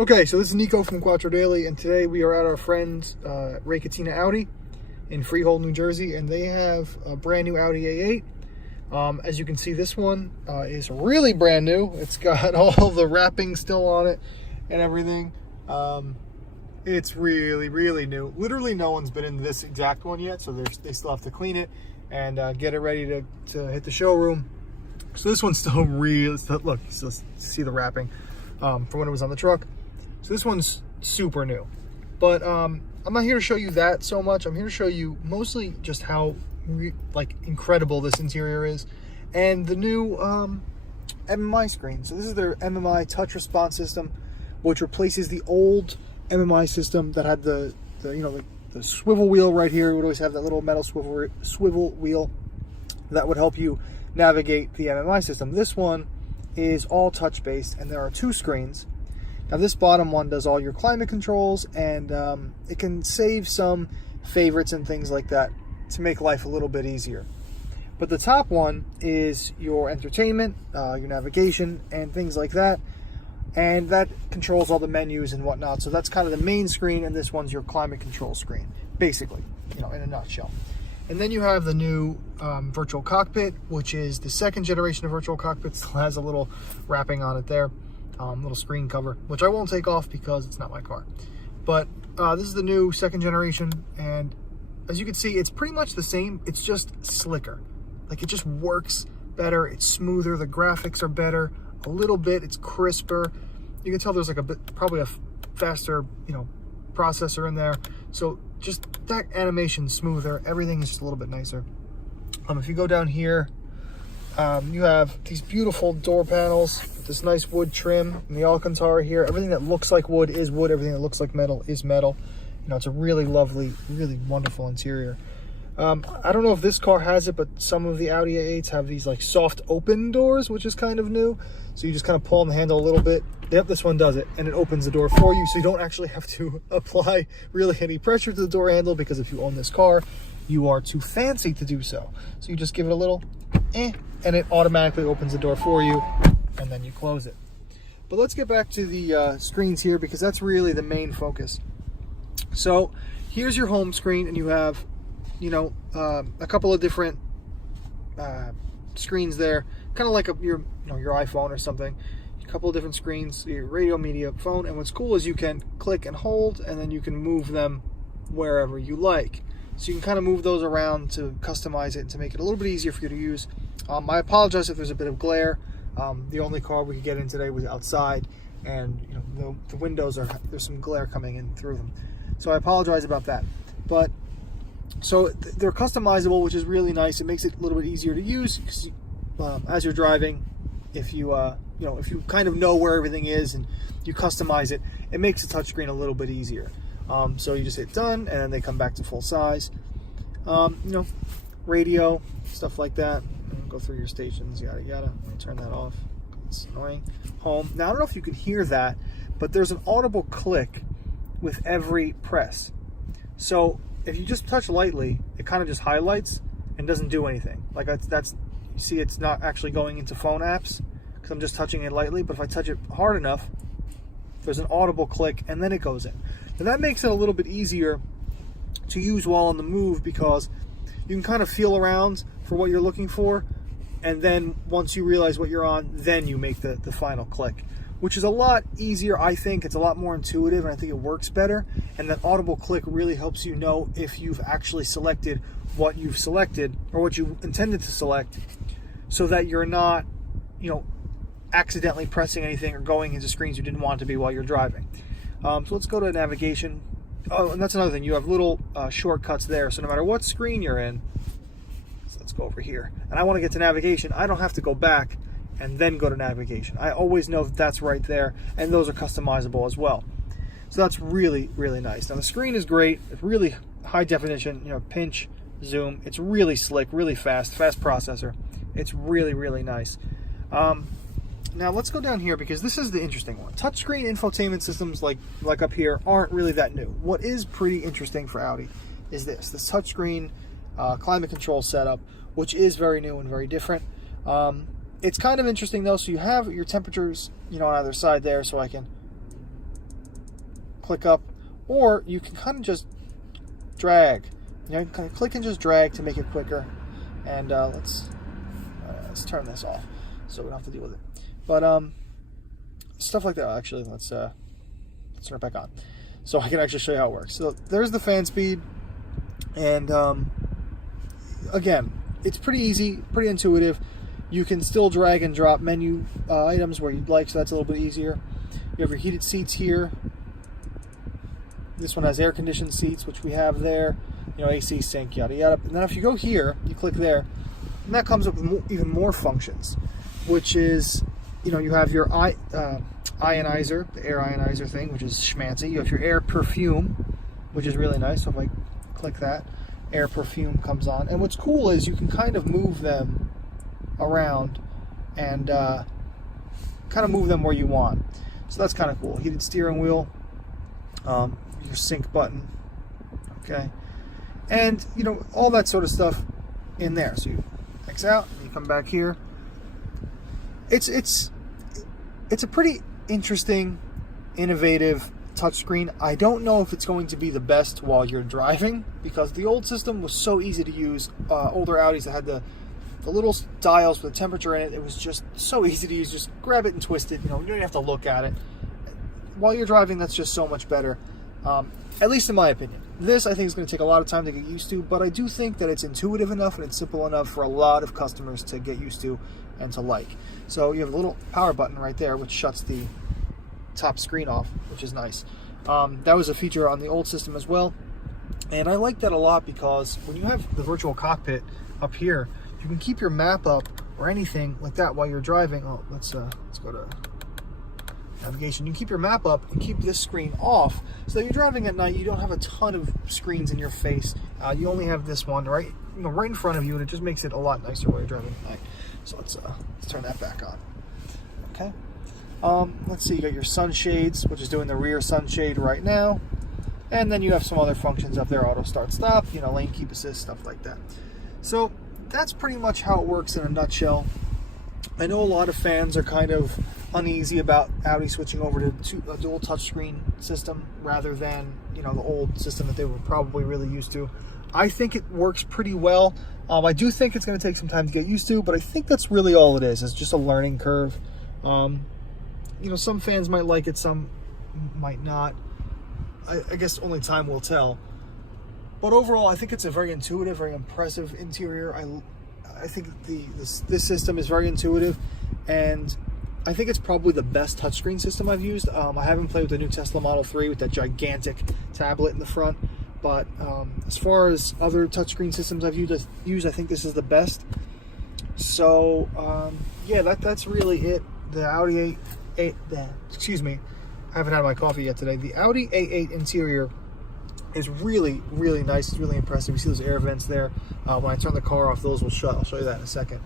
Okay, so this is Nico from Quattro Daily, and today we are at our friends Ray Katina Audi in Freehold, New Jersey, and they have a brand new Audi A8. As you can see, this one is really brand new. It's got all the wrapping still on it and everything. It's really new. Literally no one's been in this exact one yet, so they still have to clean it and get it ready to hit the showroom. So this one's still look, you still see the wrapping from when it was on the truck. So this one's super new, but I'm not here to show you that so much. I'm here to show you mostly just how incredible this interior is, and the new MMI screen. So this is their MMI touch response system, which replaces the old MMI system that had the swivel wheel right here. It would always have that little metal swivel wheel that would help you navigate the MMI system. This one is all touch based, and there are two screens. Now this bottom one does all your climate controls, and it can save some favorites and things like that to make life a little bit easier. But the top one is your entertainment, your navigation, and things like that. And that controls all the menus and whatnot. So that's kind of the main screen, and this one's your climate control screen, basically, in a nutshell. And then you have the new virtual cockpit, which is the second generation of virtual cockpit. Still has a little wrapping on it there. Little screen cover, which I won't take off because it's not my car. But this is the new second generation, and as you can see, it's pretty much the same. It's just slicker. Like, it just works better. It's smoother. The graphics are better a little bit. It's crisper. You can tell there's probably a faster processor in there. So just that animation smoother. Everything is just a little bit nicer. If you go down here, you have these beautiful door panels with this nice wood trim and the Alcantara here. Everything that looks like wood is wood. Everything that looks like metal is metal. It's a really lovely, really wonderful interior. I don't know if this car has it, but some of the Audi A8s have these like soft open doors, which is kind of new. So you just kind of pull on the handle a little bit. Yep, this one does it, and it opens the door for you, so you don't actually have to apply really any pressure to the door handle, because if you own this car, you are too fancy to do so. So you just give it a little and it automatically opens the door for you, and then you close it. But let's get back to the screens here, because that's really the main focus. So here's your home screen, and you have a couple of different screens there, kind of like your iPhone or something. A couple of different screens, your radio, media, phone, and what's cool is you can click and hold, and then you can move them wherever you like. So you can kind of move those around to customize it and to make it a little bit easier for you to use. I apologize if there's a bit of glare. The only car we could get in today was outside, and the windows there's some glare coming in through them. So I apologize about that. But so they're customizable, which is really nice. It makes it a little bit easier to use, because as you're driving, if you if you kind of know where everything is and you customize it, it makes the touchscreen a little bit easier. So you just hit done, and then they come back to full size. Radio, stuff like that. Go through your stations, yada yada. Turn that off. It's annoying. Home. Now I don't know if you can hear that, but there's an audible click with every press. So if you just touch lightly, it kind of just highlights and doesn't do anything. Like that's you see, it's not actually going into phone apps because I'm just touching it lightly. But if I touch it hard enough, there's an audible click, and then it goes in. And that makes it a little bit easier to use while on the move, because you can kind of feel around for what you're looking for, and then once you realize what you're on, then you make the final click, which is a lot easier. I think it's a lot more intuitive, and I think it works better. And that audible click really helps you know if you've actually selected what you've selected or what you intended to select, so that you're not accidentally pressing anything or going into screens you didn't want to be while you're driving. So let's go to navigation. Oh, and that's another thing. You have little shortcuts there. So no matter what screen you're in, so let's go over here. And I want to get to navigation. I don't have to go back and then go to navigation. I always know that that's right there, and those are customizable as well. So that's really, really nice. Now the screen is great. It's really high definition, pinch, zoom. It's really slick, really fast processor. It's really, really nice. Now let's go down here, because this is the interesting one. Touchscreen infotainment systems like up here aren't really that new. What is pretty interesting for Audi is this touchscreen climate control setup, which is very new and very different. It's kind of interesting though. So you have your temperatures, on either side there, so I can click up, or you can kind of just drag. You know, you can kind of click and just drag to make it quicker. And let's turn this off so we don't have to deal with it. But stuff like that. Actually, let's turn it back on so I can actually show you how it works. So there's the fan speed, and again, it's pretty easy, pretty intuitive. You can still drag and drop menu items where you'd like, so that's a little bit easier. You have your heated seats here. This one has air-conditioned seats, which we have there. You know, AC, sync, yada yada. And then if you go here, you click there, and that comes up with even more functions, which is, you know, you have your ionizer, the air ionizer thing, which is schmancy. You have your air perfume, which is really nice. So if I click that, air perfume comes on. And what's cool is you can kind of move them around and kind of move them where you want. So that's kind of cool. Heated steering wheel, your sync button, okay, and you know, all that sort of stuff in there. So you X out, and you come back here. It's a pretty interesting, innovative touchscreen. I don't know if it's going to be the best while you're driving, because the old system was so easy to use. Older Audis that had the little dials with the temperature in it, it was just so easy to use. Just grab it and twist it. You know, you don't have to look at it. While you're driving, that's just so much better, at least in my opinion. This, I think, is going to take a lot of time to get used to, but I do think that it's intuitive enough and it's simple enough for a lot of customers to get used to and to like. So you have a little power button right there, which shuts the top screen off, which is nice. That was a feature on the old system as well, and I like that a lot, because when you have the virtual cockpit up here, you can keep your map up or anything like that while you're driving. Oh, let's go to navigation. You can keep your map up and keep this screen off, so that you're driving at night. You don't have a ton of screens in your face. You only have this one right in front of you, and it just makes it a lot nicer while you're driving at night. So let's turn that back on. Okay. Let's see. You got your sunshades, which is doing the rear sunshade right now, and then you have some other functions up there: auto start, stop, you know, lane keep assist, stuff like that. So that's pretty much how it works in a nutshell. I know a lot of fans are kind of uneasy about Audi switching over to a dual touchscreen system rather than, you know, the old system that they were probably really used to. I think it works pretty well. I do think it's going to take some time to get used to, but I think that's really all it is. It's just a learning curve. You know, some fans might like it, some might not. I guess only time will tell. But overall, I think it's a very intuitive, very impressive interior. I think this system is very intuitive, and I think it's probably the best touchscreen system I've used. I haven't played with the new Tesla Model 3 with that gigantic tablet in the front, but as far as other touchscreen systems I've used, I think this is the best. So yeah, that's really it. The Audi A8, excuse me, I haven't had my coffee yet today. The Audi A8 interior is really, really nice. It's really impressive. You see those air vents there. When I turn the car off, those will shut. I'll show you that in a second.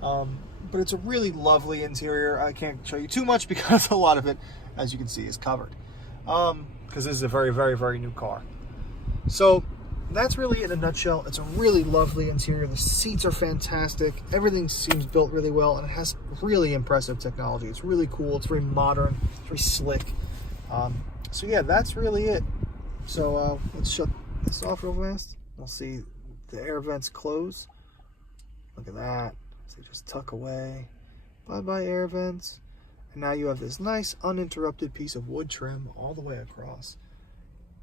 But it's a really lovely interior. I can't show you too much because a lot of it, as you can see, is covered. Because this is a very, very, very new car. So that's really it in a nutshell. It's a really lovely interior. The seats are fantastic. Everything seems built really well, and it has really impressive technology. It's really cool. It's very modern. It's very slick. So yeah, that's really it. So let's shut this off real fast. We'll see the air vents close. Look at that. So just tuck away. Bye-bye air vents. And now you have this nice uninterrupted piece of wood trim all the way across.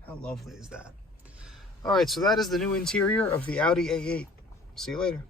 How lovely is that? All right, so that is the new interior of the Audi A8. See you later.